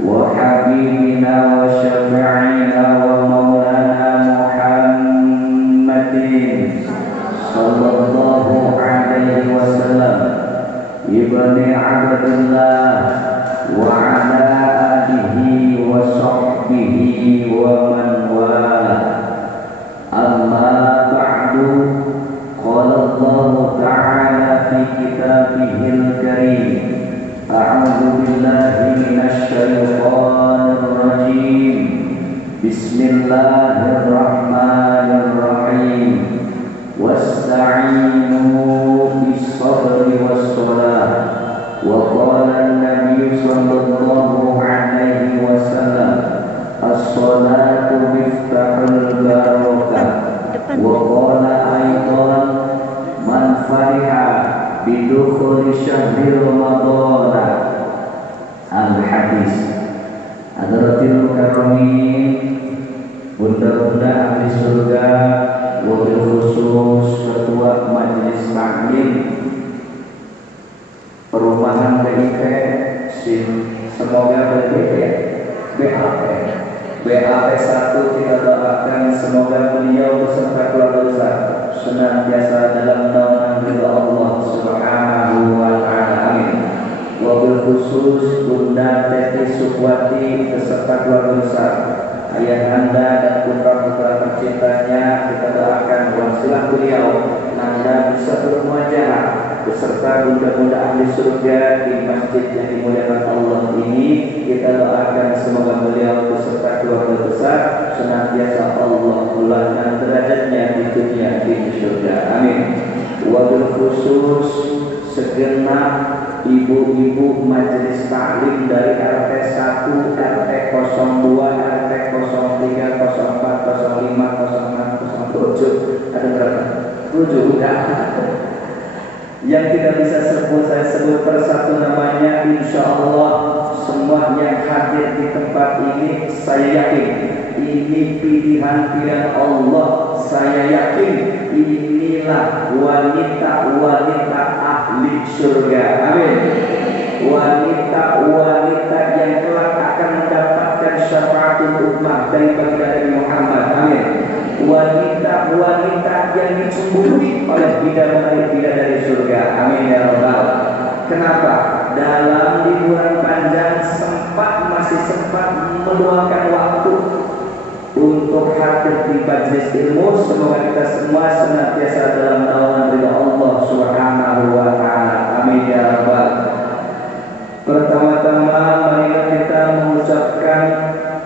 وحبيبنا وشفيعنا ومولانا محمد صلى الله عليه وسلم ابن عبد الله وعلى آله وصحبه ومن والاه. أما بعد، قال الله تعالى في كتابه الكريم: أعوذ بالله من الشيطان الرجيم. بسم الله الرحمن الرحيم. واستعينوا بالصبر والصلاة. وقال النبي صلى الله عليه وسلم: الصلاة مفتاح البركة. وقال أيضا: من فرح bidukhul syahri Ramadan. Al-Hadis. Hadratil mukarramin, bunda-bunda ahli surga, wabil khusus ketua majelis taklim perumahan BIP, semoga BAP 1 kita doakan semoga beliau beserta keluarga besar senantiasa dalam naungan ridha Allah Subhanahu wa ta'ala. Amin. Wabil khusus Bunda Teti Sukwati beserta keluarga besar, ayahanda dan putra-putra tercintanya, kita doakan wasilah beliau Nanda bisa bermuajah beserta bunda-bunda ahli surga di masjid yang dimuliakan Allah ini. Kita doakan semoga beliau beserta keluarga besar senantiasa Allah ulangkan derajatnya di dunia di surga. Amin. Wabil khusus segenap ibu-ibu majelis taklim dari RT 1, RT 02, RT 03, 04, 05, 06, 07. Ada berapa? 7 udah. Yang tidak bisa sebut saya sebut persatu namanya. Insya Allah semua yang hadir di tempat ini saya yakin ini pilihan Allah. Saya yakin inilah wanita-wanita ahli surga. Amin. Wanita-wanita yang kelak akan mendapatkan syafaatul ummah dari baginda Nabi Muhammad. Amin. Wanita-wanita yang dicemburi oleh bidadari surga. Amin ya rabbal. Kenapa? Dalam liburan panjang masih sempat meluangkan waktu untuk hadir di majelis ilmu. Semoga kita semua senantiasa dalam naungan ridha Allah Subhanahu wa ta'ala. Amin ya rabbal. Pertama-tama marilah kita mengucapkan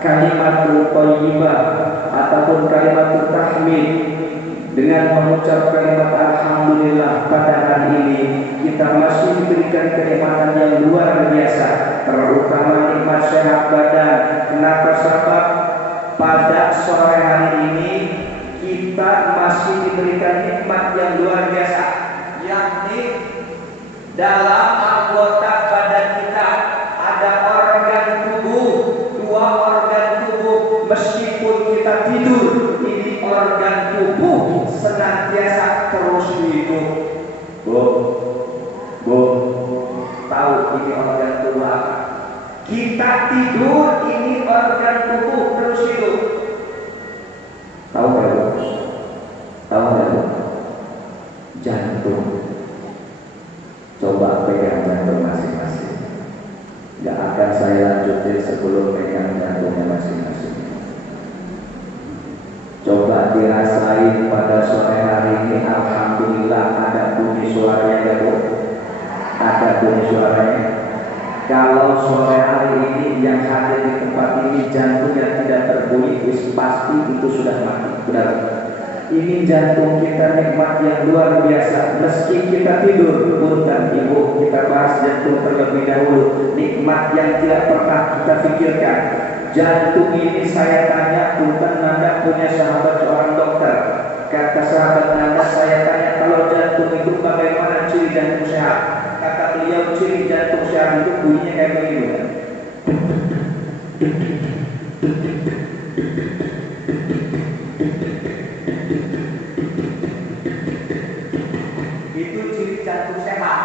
kalimatul thayyibah ataupun kalimatul tahmid. Dengan mengucap kalimat alhamdulillah pada hari ini kita masih diberikan kenikmatan yang luar biasa, terutama nikmat sehat badan. Kenapa? Sebab pada sore hari ini kita masih diberikan nikmat yang luar biasa, yakni dalam anggota badan kita ada organ tubuh, 2 organ tubuh. Meskipun kita tidur, ini organ tubuh senantiasa terus hidup. Bu, tahu ini organ tubuh apa? Kita tidur, ini organ tubuh terus hidup. Tahu nggak bu? Tahu nggak bu? Jantung. Coba pegang jantung masing-masing. Gak akan saya lanjutin sebelum pegang jantungnya masing-masing. Coba dirasain pada sore hari ini. Alhamdulillah ada bunyi suaranya ya bu? Ada bunyi suaranya. Kalau sore hari ini yang hadir di tempat ini jantungnya tidak berbunyi, pasti itu sudah mati. Benar? Ini jantung kita nikmat yang luar biasa. Meski kita tidur, punten ibu, kita bahas jantung terlebih dahulu. Nikmat yang tidak pernah kita pikirkan. Jantung ini saya tanya, punten Nanda punya sahabat seorang dokter. Kata sahabat Nanda, saya tanya, kalau jantung itu bagaimana ciri jantung sehat? Kata beliau, ciri jantung sehat itu bunyinya kayak begini. Itu ciri jantung sehat.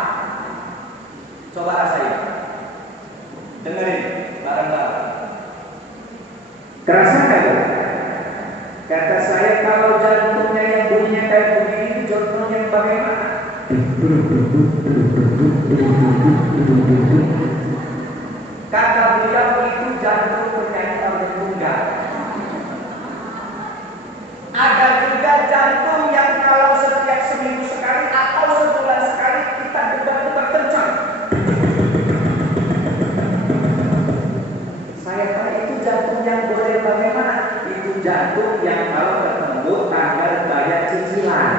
Coba rasain, dengerin bareng-bareng. Kerasa nggak? Kata saya kalau jantungnya yang bunyinya kayak begini, jantungnya yang bagaimana? Kata beliau itu jantung penyanyi oleh tunggal. Ada juga jantung yang kalau setiap seminggu sekali atau sebulan sekali kita debar-debar kencang. Saya tanya itu jantung yang boleh bagaimana? Itu jantung yang kalau ketemu tanggal bayar cicilan.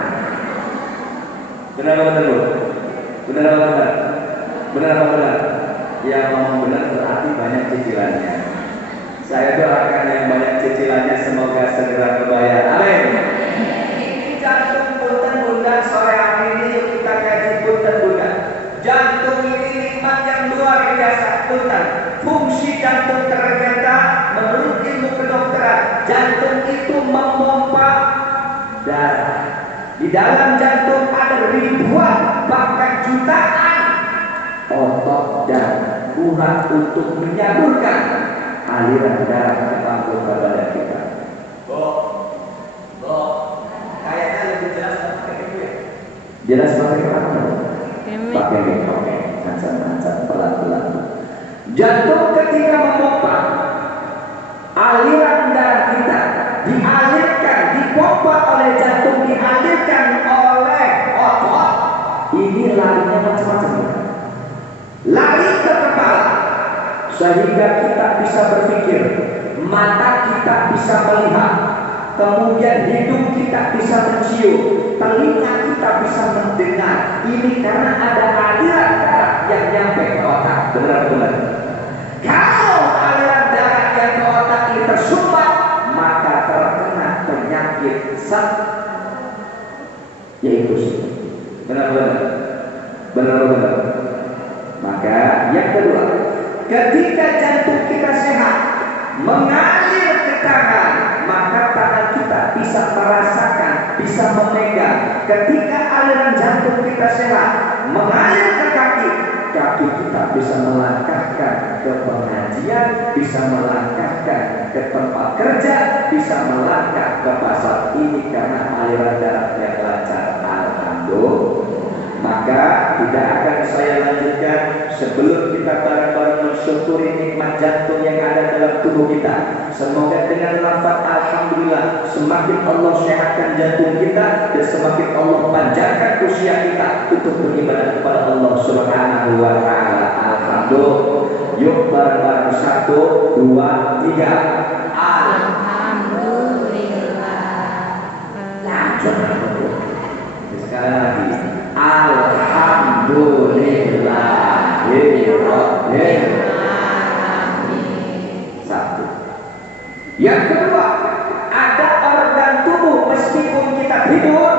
Benar apa benar? Benar apa benar? Benar apa benar? Yang ngomong benar berarti banyak cicilannya. Saya doakan yang banyak cicilannya semoga segera kebayar. Amin. Ini jantung punten bunda sore hari ini yuk kita kaji punten bunda. Jantung ini nikmat yang luar biasa punten. Fungsi jantung ternyata menurut ilmu kedokteran, jantung itu memompa darah. Di dalam jantung ada ribuan bahkan jutaan otot dan urat untuk menyalurkan aliran darah ke anggota badan kita. Kayaknya lebih jelas pakai itu ya. Jelas pakai apa? Pakai mikrofon, lancar-lancar, pelan-pelan. Jantung ketika memompa aliran darah kita dialirkan, dipompa oleh jantung, dialirkan oleh otot. Ini larinya macam-macam. Lari ke kepala sehingga kita bisa berpikir, mata kita bisa melihat, kemudian hidung kita bisa mencium, telinga kita bisa mendengar. Ini karena ada aliran darah yang nyampe ke otak. Benar-benar. Kalau aliran darah yang ke otak ini tersumbat, maka terkena penyakit yaitu benar-benar. Benar-benar. Maka yang kedua, ketika jantung kita sehat, mengalir ke tangan, maka tangan kita bisa merasakan, bisa memegang. Ketika aliran jantung kita sehat, mengalir ke kaki, kaki kita bisa melangkahkan ke pengajian, bisa melangkahkan ke tempat kerja, bisa melangkah ke pasar. Ini karena aliran darah yang lancar. Alhamdulillah. Maka tidak akan saya lanjutkan sebelum kita bareng-bareng mensyukuri nikmat jantung yang ada dalam tubuh kita. Semoga dengan lafaz alhamdulillah semakin Allah sehatkan jantung kita dan semakin Allah panjangkan usia kita untuk beribadah kepada Allah Subhanahu wa taala. Alhamdulillah. Yuk bareng-bareng 1, 2, 3. Alhamdulillah. Lanjut. Sekali lagi. Alhamdulillahirabbil alamin. 1. Yang kedua, ada organ tubuh meskipun kita tidur,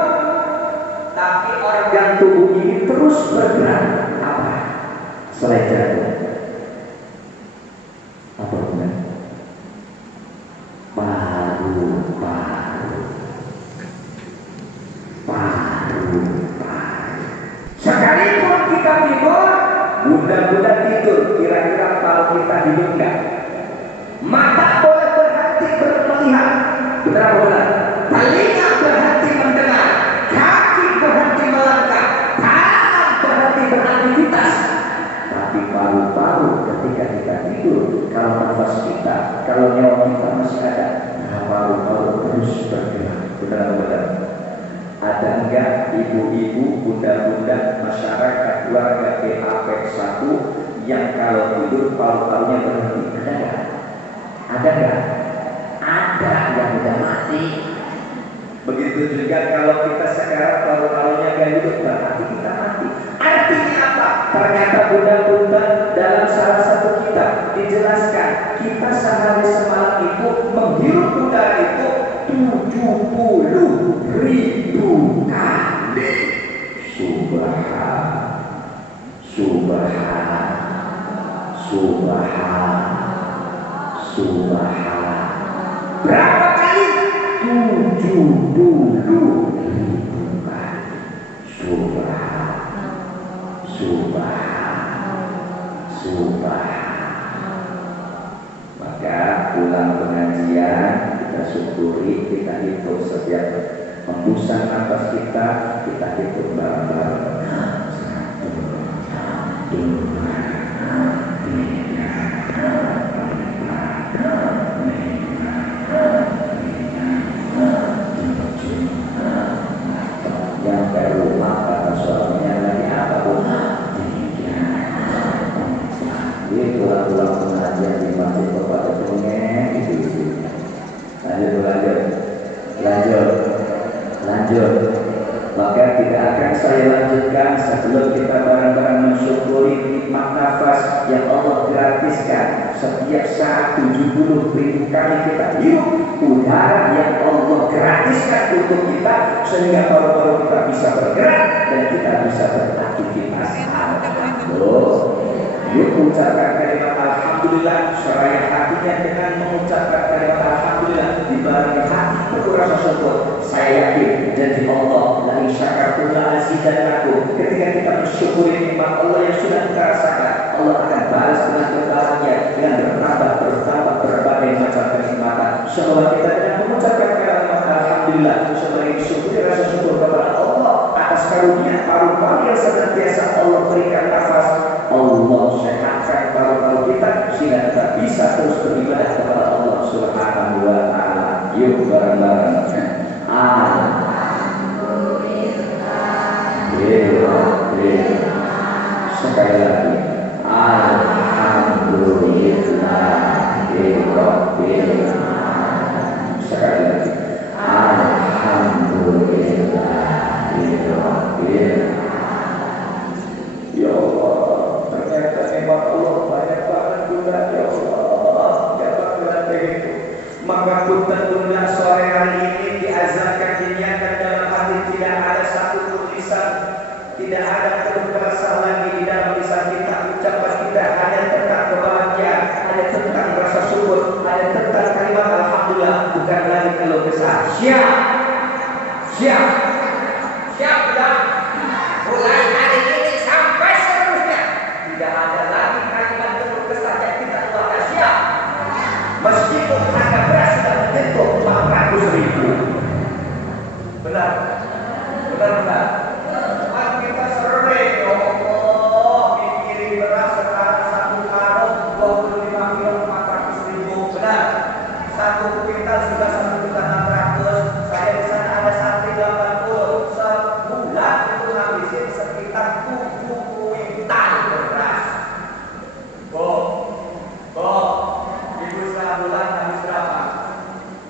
tapi organ tubuh ini terus bergerak. Apa? Selain jantung. Apa benar? Paru-paru. Sekalipun kita tidur, bunda-bunda tidur, kira-kira kalau kita hidup enggak? Mata boleh berhenti melihat, benar-benar. Telinga berhenti mendengar, kaki berhenti melangkah, tangan berhenti beraktivitas. Tapi paru-paru ketika kita tidur, kalau nafas kita, kalau nyawa kita masih ada, paru-paru terus bergerak, benar-benar. Ada enggak ibu-ibu, bunda-bunda, masyarakat, keluarga PAP 1 yang kalau tidur paru-parunya berhenti? Ada enggak? Ada enggak? Ada yang udah mati. Begitu juga kalau kita sekarang paru-parunya gak hidup, berarti kita mati. Artinya apa? Ternyata bunda-bunda dalam salah satu kitab dijelaskan kita sehari semalam itu menghirup udara itu 70.000 kali. Subhan. Berapa kali? 70.000 kali. Subhan. Maka pulang pengajian, kita syukuri, kita hitung setiap hembusan nafas kita hitung bareng-bareng. 1, 2, 3, 4, 5, 7. Yang rumah kata suaminya lagi apa bu? 3, 4. Dia pulang-pulang pengajian di masjid kepada dongeng itu. Lanjut. Maka tidak akan saya lanjutkan sebelum kita bareng-bareng mensyukuri nikmat nafas yang Allah gratiskan. Setiap saat 70.000 kali kita hirup udara yang Allah gratiskan untuk kita, sehingga paru-paru kita bisa bergerak dan kita bisa beraktivitas. Yuk ucapkan kalimat alhamdulillah, seraya hatinya dengan mengucapkan kalimat alhamdulillah dibarengi hati penuh rasa syukur. Saya yakin janji Allah, la in syakartum la azidannakum. Ketika kita mensyukuri nikmat Allah yang sudah kita rasakan, Allah akan balas dengan berbahagia, dengan bertambah berbagai macam kenikmatan. Semoga kita dengan mengucapkan kalimat alhamdulillah sebagai syukur, rasa syukur kepada Allah atas karunia paru-paru yang senantiasa Allah berikan nafas. Allah sehatkan paru-paru kita sehingga kita bisa terus beribadah kepada Allah Subhanahu wa Ta'ala. Yuk bareng-bareng. Sekali lagi. Alhamdulillah. Sekali lagi. Alhamdulillah. Ya Allah, ternyata nikmat Allah banyak banget juga. Ya Allah, jangan bilang begitu. Maka punten sore hari ini diazankan, dinyakan dalam hati tidak ada satu tulisan, tidak ada keluh kesah lagi di dalam lisan kita. Ucapan kita hanya tentang kebahagiaan, hanya tentang rasa syukur, hanya tentang kalimat alhamdulillah, bukan lagi keluh kesah. Siap dan mulai hari ini sampai seterusnya tidak ada lagi kalimat keluh kesah yang kita keluarkan. Siap, meskipun harga beras sudah menyentuh 400.000. Benar. Maka kita sering Allah mikirin beras sekarang 1 karung 25 kilo 400.000. Benar. 1 kuintal sudah 1.600.000. Saya di sana ada santri 80. Sebulan itu ngabisin sekitar 7 kuintal beras. Ibu setengah bulan habis berapa?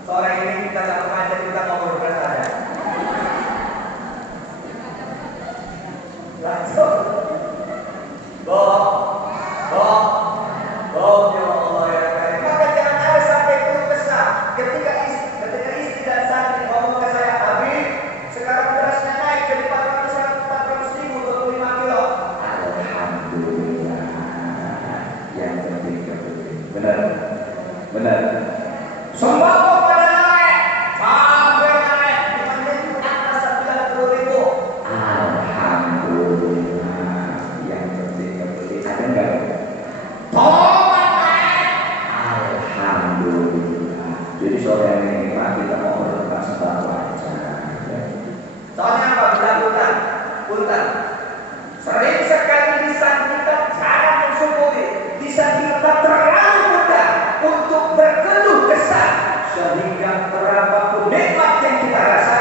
Sore ini kita tak pengajian, kita ngobrol beras aja. Langsung. Ya Allah ya Karim. Maka jangan ada sampai keluh kesah. Ketika istri dan santri ngomong ke saya, Habib, sekarang berasnya naik jadi 400.000 25 kilo. Alhamdulillah. Yang penting. Benar. Sembako pada naik, sampai naik dibanding atas 90.000. Alhamdulillah. Yang penting ada enggak? Tobat naik. Alhamdulillah. Jadi sore ini kita mau berdoa sembako aja. Soalnya apa? Punten. Sering sekali lisan kita jarang mensyukuri, lisan kita terlalu mudah untuk berkeluh kesah, sehingga berapapun nikmat yang kita rasa,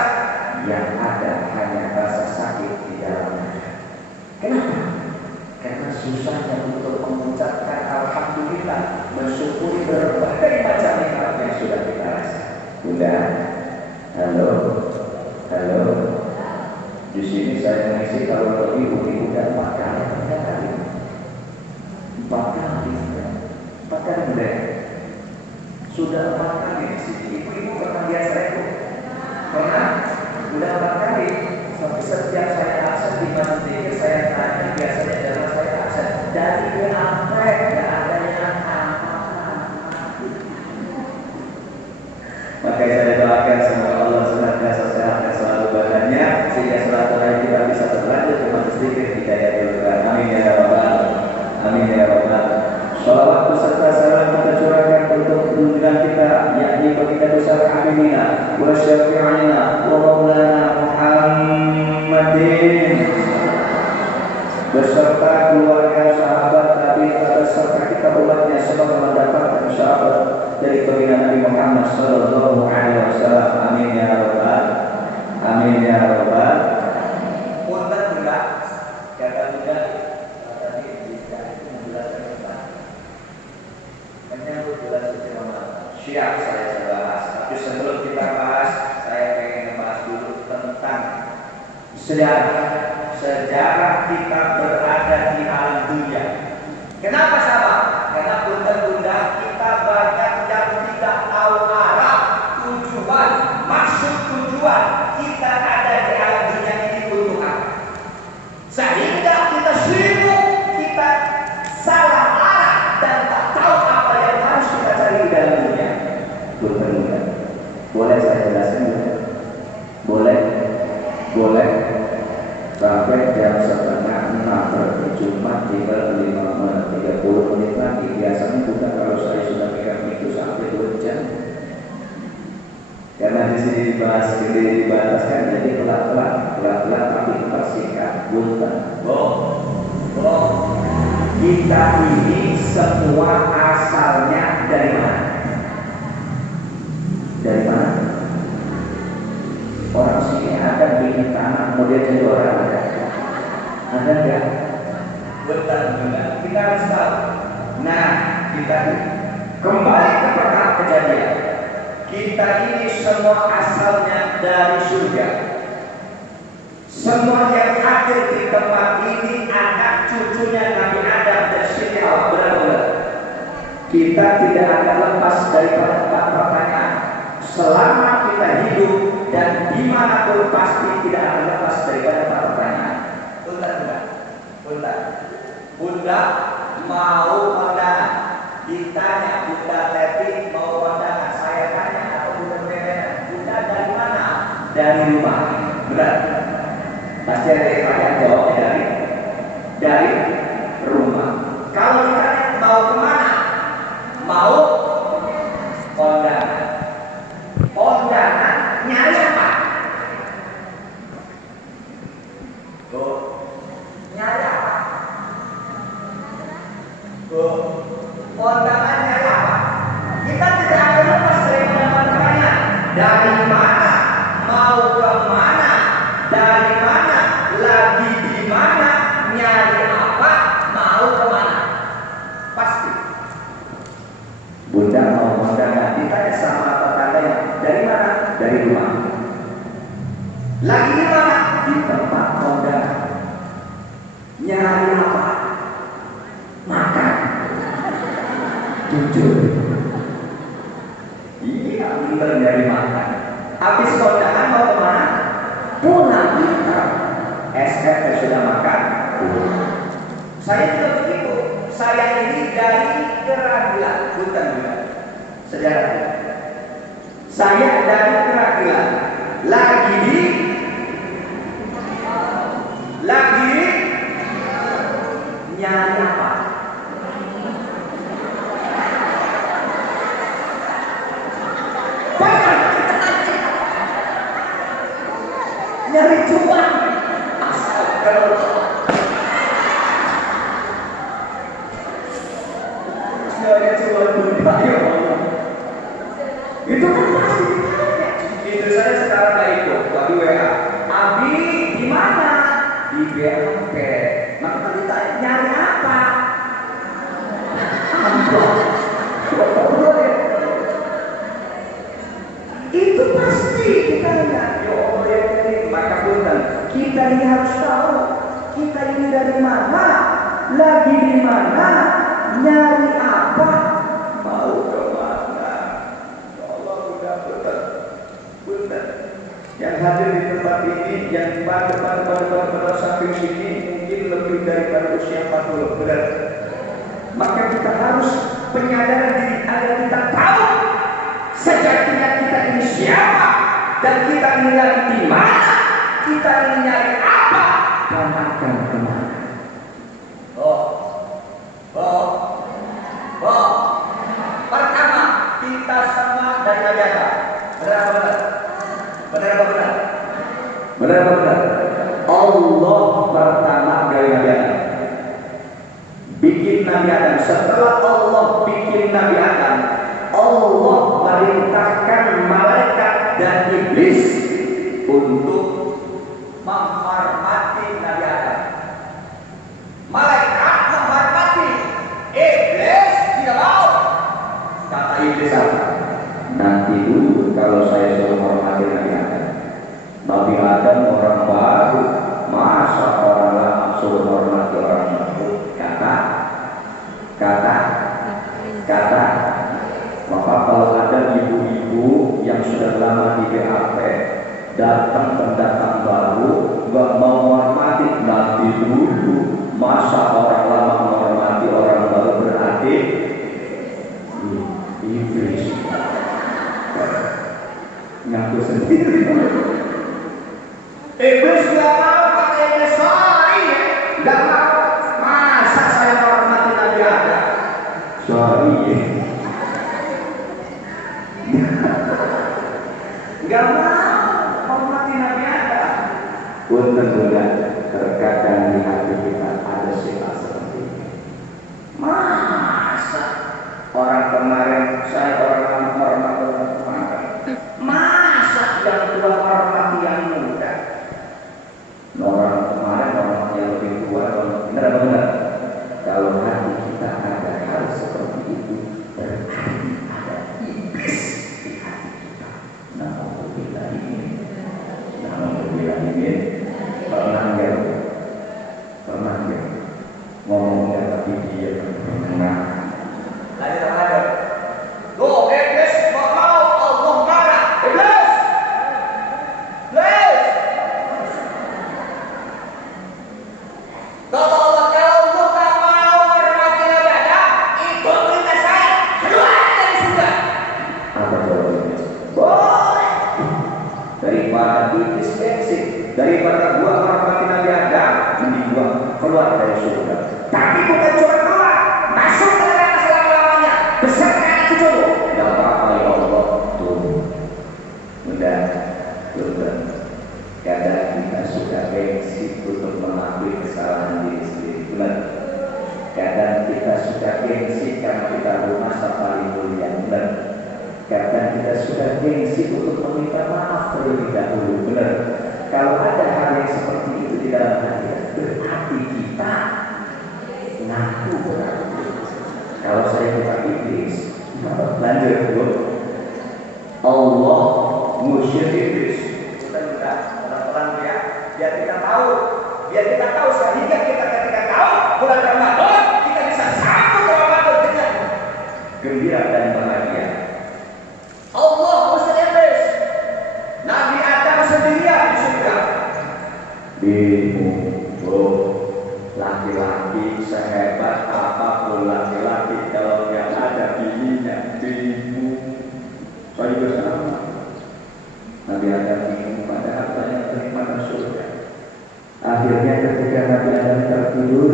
yang ada hanya rasa sakit di dalamnya. Kenapa? Karena susahnya untuk mengucapkan alhamdulillah, mensyukuri berbagai macam nikmat yang sudah kita rasa. Bunda, halo. Di sini saya mengisi kalau ibu dan 4 kali. 4 kali udah. Sudah 4 kali di sini. Ibu pernah biasa itu? Pernah? Udah 4 kali. Tapi setiap saya absen di masjid, saya tanya biasanya adalah saya absen dari apa? Tidak ada yang Maka saya doakan semoga Allah senantiasa sehat selalu badannya, sehingga suatu hari kita bisa berlanjut ke majelis zikir hidayah Tuhan. Amin ya rabbal alamin. Shalawat serta salam kita curahkan untuk junjungan حبيبنا وشفيعنا ومولانا محمد beserta keluarga, sahabat Nabi, beserta kita umatnya semoga mendapatkan syafaat dari baginda Nabi Muhammad sallallahu alaihi wasallam. Amin ya rabbal amin ya rabbal. Punten enggak kata muda tadi tidak itu menjelaskan tentang menyambut bulan suci Ramadan. Siap saya bahas, tapi sebelum kita bahas saya ingin membahas dulu tentang sejarah kita berada di alam dunia. Kenapa sahabat? Karena bunda-bunda kita banyak yang tidak tahu arah, tujuan, maksud tujuan kita ada di alam dunia ini untuk apa. Sehingga kita sibuk, kita salah arah dan tak tahu apa yang harus kita cari di dalam dunia. Bunda-bunda, boleh saya jelaskan? Boleh? Boleh? Sampai jam 5:30 berarti cuma tinggal 30 menit lagi. Biasanya bukan kalau saya sudah pegang itu sampai 2 jam. Karena di sini dibataskan jadi pelan-pelan tapi persingkat. Bunten. Kita ini semua asalnya dari mana? Dari mana? Orang sini akan bikin tanah kemudian jadi orang ada enggak? Betul juga. Kita harus tahu. Nah, kita kembali ke perkara kejadian. Kita ini semua asalnya dari surga. Semua yang hadir di tempat ini anak cucunya Nabi Adam dan Siti Hawa. Benar-benar. Kita tidak akan lepas dari pertanyaan. Selama kita hidup dan dimanapun pasti tidak akan lepas daripada pertanyaan. Bunda mau kondangan. Ditanya Bunda Teti mau kondangan. Saya tanya atau Bunda Melena, Bunda dari mana? Dari rumah. Benar. Pasti ada yang jawabnya dari rumah. Kalau ditanya mau kemana? Mau kondangan. Kondangan nyari apa? Nyari apa? Kondangan nyari apa? Kita tidak akan lepas dari kondangan. Dari mana? Mau ke mana? Dari mana? Lagi di mana? Nyari apa? Mau ke mana? Pasti. Bunda mau kondangan. Ditanya sama tetangganya. Dari mana? Dari rumah. Lagi di mana? Di tempat kondangan. Nyari apa? Makan. Jujur. Iya, bener nyari makan. Habis kondangan mau kemana? Pulang kita. SFP sudah makan. Saya juga begitu. Saya ini dari Keragilan. Bukan juga. Sejarah. Saya dari Keragilan. Lagi nyari apa? Nyari cuan. Nyari cuan Bunda, ya Allah. Itu kan pasti ditanya. Itu saya sekarang nggak ikut, tapi WA. Abi di mana? Di BMP. Maka ditanya nyari apa? Itu pasti ditanya. Ya Allah ya Allah. Maka Bunda, kita ini harus tahu kita ini dari mana, lagi di mana, nyari apa, mau ke mana. Ya Allah Bunda. Yang hadir di tempat ini, yang pada samping sini mungkin lebih daripada usia 40 benar. Maka kita harus penyadaran diri agar kita tahu sejatinya kita ini siapa dan kita ini lagi di mana, kita ini nyari apa dan akan kemana. Pertama kita semua dari Nabi Adam. Berapa iblis apa? Nanti dulu kalau saya suruh menghormati Nabi Adam. Nabi Adam orang baru, masa orang lama suruh menghormati orang baru? Kata. Maka kalau ada ibu-ibu yang sudah lama di BAP datang pendatang baru nggak mau menghormati, nanti dulu masa orang lama menghormati orang baru berarti iblis. Ngaku sendiri. Iblis nggak mau, kata iblis sorry, nggak mau. Masa saya menghormati Nabi Adam? Sorry. Nggak mau hormati Nabi Adam. Punten bulan, terkadang di hati kita ada sifat seperti ini. Masa orang kemarin saya orang hormat orang kemarin, masa yang tua hormati yang muda? Orang kemarin orang yang lebih tua, benar. Kalau hati kita ada hal seperti itu, berarti ada iblis di hati kita. Alhamdulillah ini pernah nggak ngomongnya tapi dia pernah. Ada. Loh, iblis mau Allah marah. Iblis. Kalau Allah tahu tak mau hormati Nabi Adam, ikut perintah saya, keluar dari surga. Apa jawabannya? Boleh. Daripada iblis bersih, daripada gua hormati Nabi Adam, mending gua keluar dari surga. Tapi bukan cuma keluar, masuk ke neraka selama-lamanya beserta anak cucu. Gak apa-apa ya Allah. Tuh, udah. Kadang kita suka gengsi untuk mengakui kesalahan diri sendiri. Benar. Kadang kita suka gengsi karena kita bermasa paling mulia. Benar. Kadang kita suka gengsi untuk meminta maaf terlebih dahulu. Benar. Kalau ada hal yang seperti itu di dalam hati, berarti kita ngaku berarti. Kalau saya bukan iblis, lanjut dulu. Allah musyrik iblis. Pelan-pelan ya, biar kita tahu sehingga kita ketika tahu bulan Ramadan kita bisa sambut Ramadan dengan gembira dan bahagia. Allah musyrik iblis. Nabi Adam sendirian di surga. Laki-laki sehebat apapun laki-laki kalau yang ada bininya bingung. Saya juga sama. Nabi Adam bingung padahal banyak kenikmatan surga. Akhirnya ketika Nabi Adam tertidur,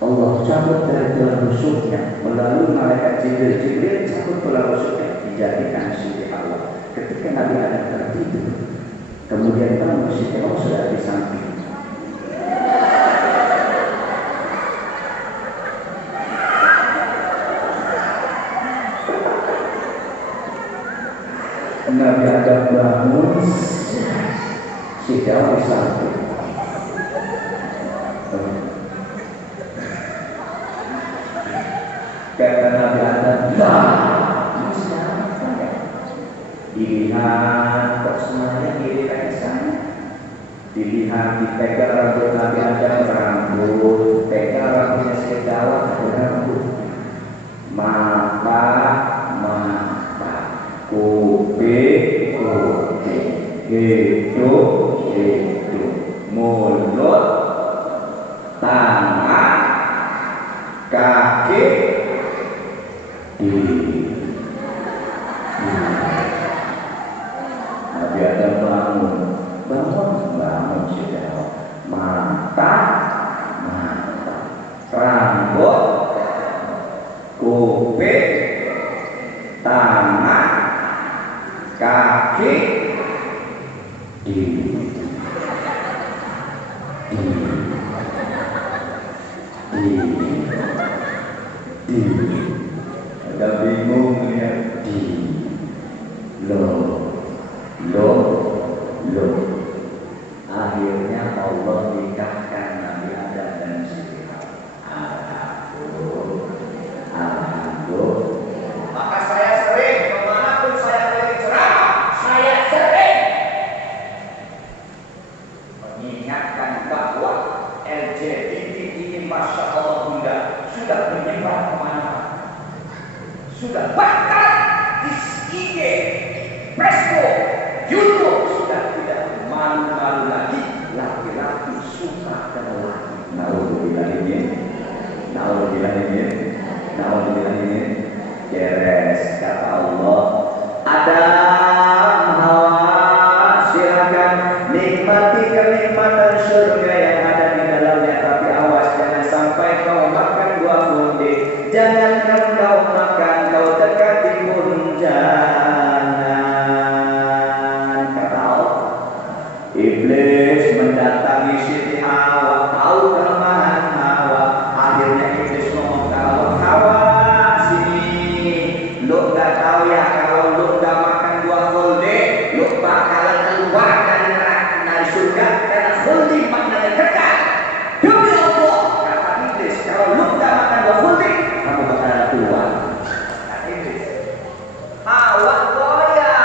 Allah cabut dari tulang rusuknya melalui malaikat Jibril cabut tulang rusuknya dijadikan Siti Allah. Ketika Nabi Adam tertidur, kemudian bangun Siti Allah sudah di samping. Nabi Adam bangun, Siti Allah di samping. Kata Nabi Adam, dilihat kok semuanya kiri kayak sana. Dilihat dipegang rambut Nabi Adam, rambut pegang rambutnya Siti Allah, rambut mata kuping hidung mulut tangan kaki Nabi Adam bangun sudah mata rambut kuping tangan kaki ada bingung melihat loh akhirnya Allah nikahkan Nabi Adam dan Siti Hawa. Alhamdulillah. Maka saya sudah bahkan di IG, Facebook, YouTube sudah tidak malu-malu lagi laki-laki suka dengan laki. Naudzubillah ini, beres kata Allah. Adam, Hawa, silakan nikmati kenikmatan surga yang ada di dalamnya, tapi awas jangan sampai kau makan buah kundi. Jangankan kau makan, kau dekati pun jangan. Kata Allah. Iblis mendatangi Siti Hawa, tahu kelemahan Hawa. Akhirnya Iblis ngomong ke Hawa, sini, lu nggak tahu ya kalau lu nggak makan buah kundi, lu bakalan keluar dari surga karena kundi maknanya kekal. Demi Allah, kata Iblis, kalau lu nggak makan buah kundi, kamu bakalan keluar. Kata Iblis, Hawa goyah,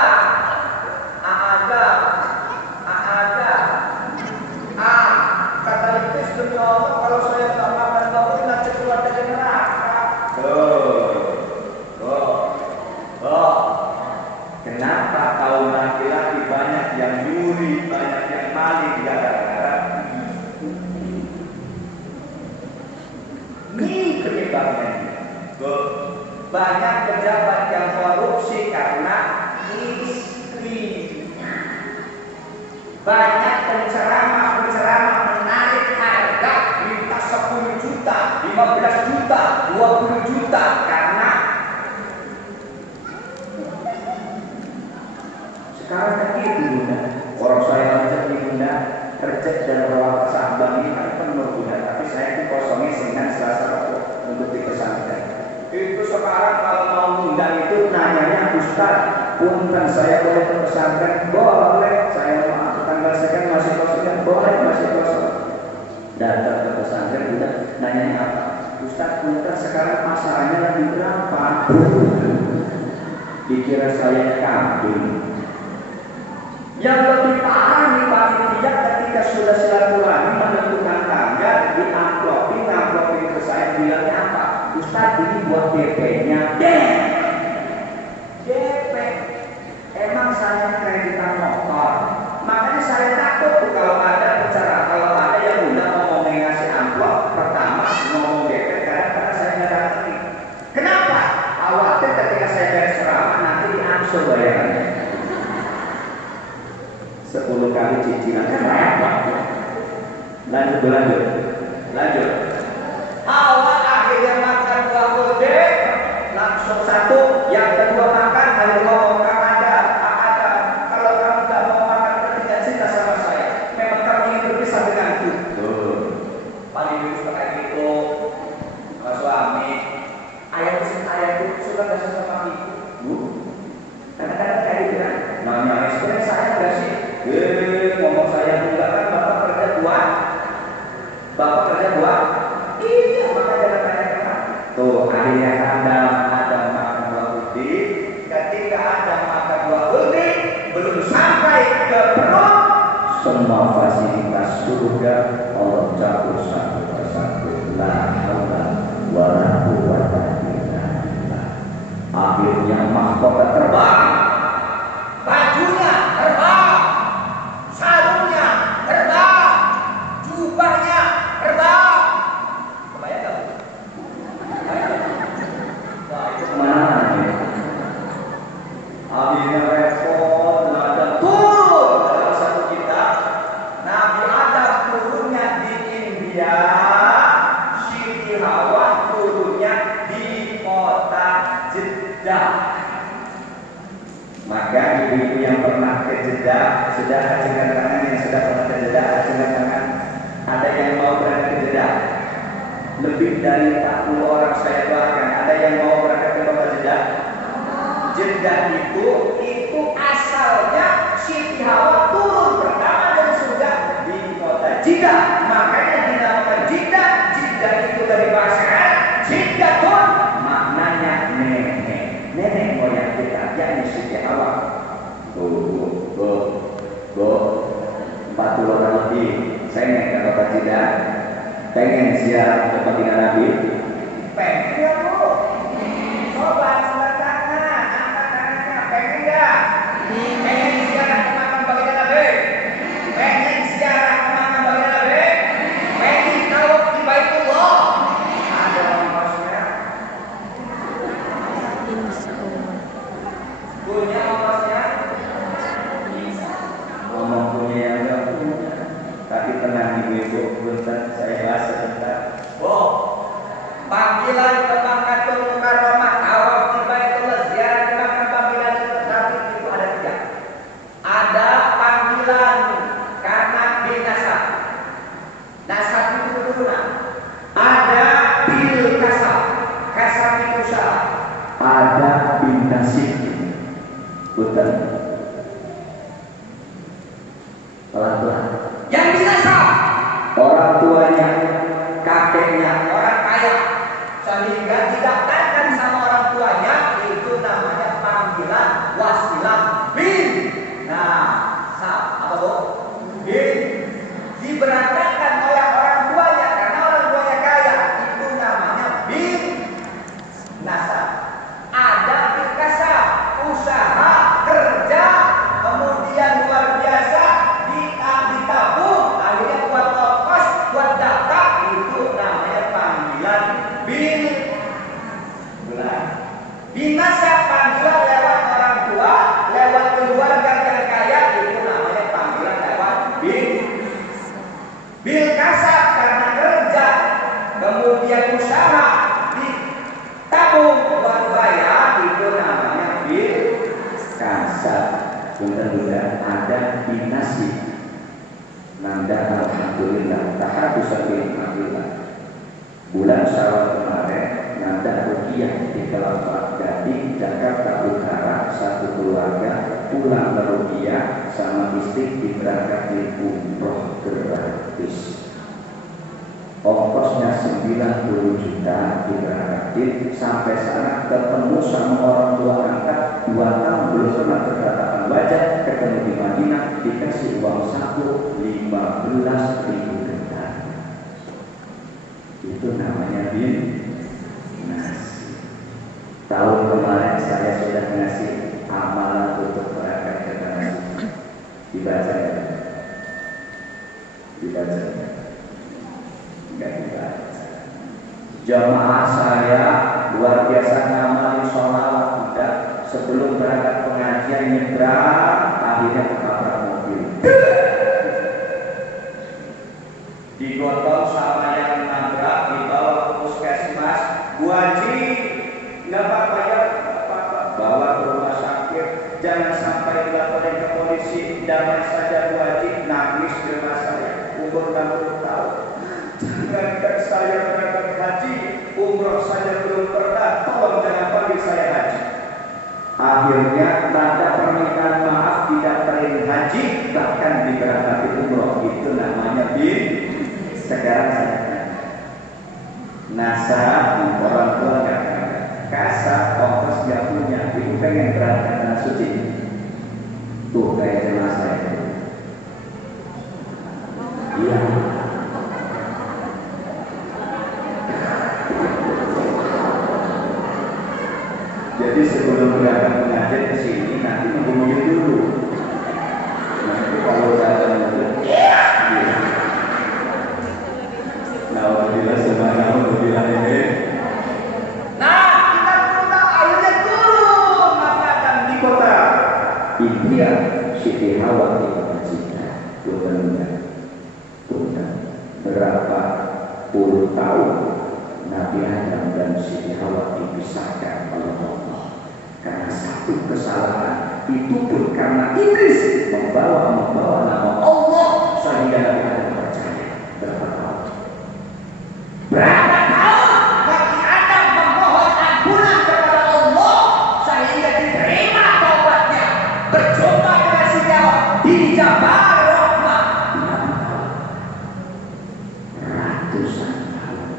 kata Iblis, demi Allah, kalau saya nggak makan buah kundi nanti keluar dari neraka. Kenapa kaum laki-laki banyak yang nyuri, banyak yang maling gara-gara ini penyebabnya. Banyak pejabat yang korupsi karena istri. Banyak penceramah menarik harga minta 10 juta, 15 juta, 20 juta karena sekarang kan gitu Bunda. Orang saya rezeki Bunda, kerja dan rawat sahabat ini kan penuh Bunda, tapi saya itu kosongnya Senin Selasa Rabu untuk di pesantren. Itu sekarang kalau mau undang itu nanyanya, Ustaz, punten saya boleh ke pesantren? Boleh. Saya mau tanggal sekian masih kosong? Boleh, masih kosong. Datang ke pesantren Bunda, nanyanya apa? Ustaz, punten sekarang pasarannya lagi berapa? Dikira saya kambing. Yang lebih parah nih panitia ketika sudah silaturahmi menentukan tanggal, diamplopin ke saya, bilangnya apa? Ustaz, ini buat DP-nya. DP. Emang saya kreditan motor. Makanya saya takut tuh kalau ada yang udah ngomongin ngasih amplop, pertama ngomong DP, kadang-kadang saya nggak datang. Kenapa? Khawatir ketika saya beres ceramah nanti diangsur bayarannya. 10 kali cicilan kan repot. Lanjut. Awal akhirnya makan buah kundi, langsung satu. Yang kedua makan, hari ngomong ada. Kalau kamu tidak mau makan, tidak cinta sama saya. Memang kamu ingin berpisah denganku. Paling dulu suka kayak gitu. Suami, ayah itu suka gak suka sama ibu. Kadang-kadang kayak gitu kan. Nanya, sebenarnya saya gak sih? Ngomong saya juga kan bapak kerja buat iya, makanya jangan tanya. Tuh akhirnya ada makan buah putih. Ketika ada makan buah putih belum sampai ke perut, semua fasilitas surga Allah cabut satu persatu. La haula wala quwwata illa billah. Akhirnya mahkota terbang, bajunya terbang, sarungnya terbang, jubahnya terbang. Kebayang gak? Nah itu kemana ya? Akhirnya repot, Adam turun dalam satu kitab. Nabi Adam turunnya di India, Siti Hawa turunnya di kota Jeddah. Maka ibu-ibu yang pernah ke Jeddah, sudah acungkan tangan. Yang sudah pernah ke Jeddah, acungkan tangan. Ada yang mau berangkat ke Jeddah? Lebih dari 40 orang saya doakan. Ada yang mau berangkat ke kota Jeddah? Jeddah itu asalnya Siti Hawa turun pertama dari surga di kota Jeddah. Makanya dinamakan Jeddah. Jeddah itu dari bahasa Arab, Jeddah pun maknanya nenek moyang kita, yakni Siti Hawa. 40 orang lebih. Saya naik ke kota Jeddah, pengen ziarah ke baginda Nabi. Pengen ya Bu. Sobat Insya Allah. Punya ongkosnya? Ngomong punya yang enggak punya. Tapi tenang ibu-ibu, bentar saya bahas sebentar. Oh, panggilan ke Makkatul Mukarramah, tawaf di Baitullah, ziarah di Makkah, panggilan Nabi itu ada 3. Ada panggilan karena binasa. Nasab itu keturunan. Ada bil kasab. Kasab itu usaha. Ada bin nasib. Betul. Pelan-pelan. Yang binasa orang tuanya, kakeknya orang kaya, sehingga didaftarkan sama orang tuanya, itu namanya panggilan wasilah bin. Nah, apa bu? Bin. Diberangkatkan oleh orang tuanya karena orang tuanya kaya, itu namanya bin nasab. Ada bin kasab, usaha kerja, kemudian luar biasa ditabung, akhirnya buat ongkos, buat daftar, itu namanya panggilan bin. Binasa panggilan lewat orang tua, lewat keluarga yang kaya, itu namanya panggilan lewat bin. Bil kasab karena kerja, kemudian usaha ditabung buat bayar, itu namanya bil kasab. Kemudian ada binasi. Nanda alhamdulillah, tahadusan bin Abdullah. Bulan Syawal kemarin, Nanda rukiah di Kelapa Gading, Jakarta Utara, satu keluarga pulang berukiah sama istri diberangkatin umroh gratis. Ongkosnya 90 juta diberangkatin, sampai sana ketemu sama orang tua angkat 2 tahun belum pernah bertatap wajah, ketemu di Madinah, dikasih uang saku 15.000 juta. Itu namanya bin nasi. Tahun kemarin saya sudah ngasih amalan untuk berangkat ke tanah suci. Dibaca ya? Dibaca ya? Enggak dibaca. Jamaah saya luar biasa ngamali sholawat udah sebelum berangkat pengajian nyebrang, akhirnya ketabrak mobil. Digotong sama yang nabrak, dibawa ke puskesmas. Bu Haji, nggak apa-apa ya, apa-apa. Bawa ke rumah sakit, jangan sampai dilaporin ke polisi. Damai saja Bu Haji, nangis di rumah saya. Umur 60 tahun. Jangankan saya berangkat haji, umroh saja belum pernah. Tolong jangan panggil saya haji. Akhirnya tanda permintaan maaf didaftarin haji, bahkan diberangkati umroh. Itu namanya bin. Sekarang saya nasab orang tua nggak ada, kasar ongkos nggak punya, ibu pengen berangkat tanah suci. Tuh kayak jemaah saya. Iya. Jadi sebelum berangkat pengajian ke sini, nanti menghubungi dulu. Nanti kalau datang itu, alhamdulillah semuanya alhamdulillah ini. Nah, kita minta airnya turun, maka akan di kota India, Siti Hawa di Cina. Tunda berapa puluh tahun Nabi Adam dan Siti Hawa dipisahkan oleh Allah karena satu kesalahan, itu pun karena iblis membawa nama Allah sehingga Nabi Adam percaya. Berapa tahun? Berapa tahun Nabi Adam memohon ampunan kepada Allah sehingga diterima taubatnya, berjumpa dengan Siti Hawa di Jabal Rahmah. Ratusan tahun.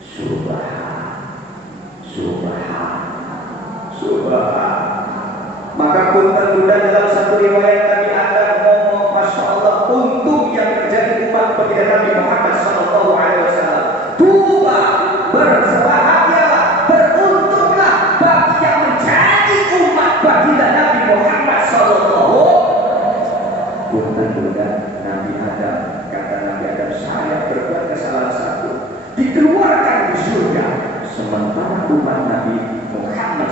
Subhan. Maka pun tertunda dalam satu riwayat Nabi Adam ngomong, Masya Allah, untung yang terjadi umat baginda Nabi Muhammad Sallallahu Alaihi Wasallam. Tuba, berbahagialah, beruntunglah bagi yang menjadi umat baginda Nabi Muhammad Sallallahu. Pun tertunda Nabi Adam, kata Nabi Adam, saya berbuat kesalahan satu, dikeluarkan di surga, sementara umat Nabi Muhammad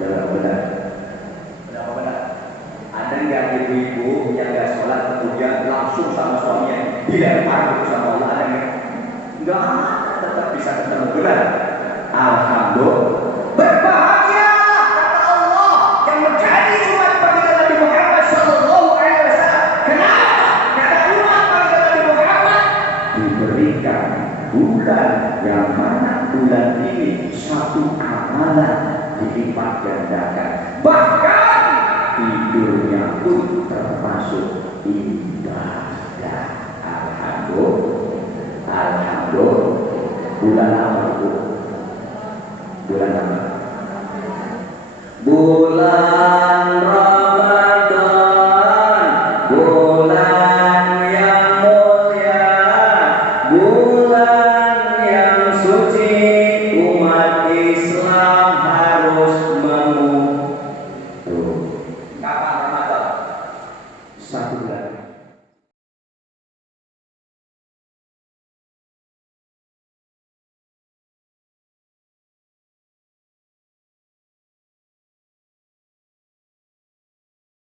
Benar-benar. Benar-benar. Ada nggak ibu-ibu yang nggak sholat kemudian langsung sama suaminya dilempar gitu sama Allah? Ada nggak? Nggak, tetap bisa ketemu. Benar. Alhamdulillah. Berbahagia kata Allah yang menjadi umat panggilan Nabi Muhammad Sallallahu Alaihi Wasallam. Kenapa? Karena umat panggilan Nabi Muhammad diberikan bulan yang mana bulan ini satu amalan dilipat gandakan. Bahkan tidurnya pun termasuk ibadah. Alhamdulillah. Alhamdulillah. Bulan apa itu? Bulan apa? Bulan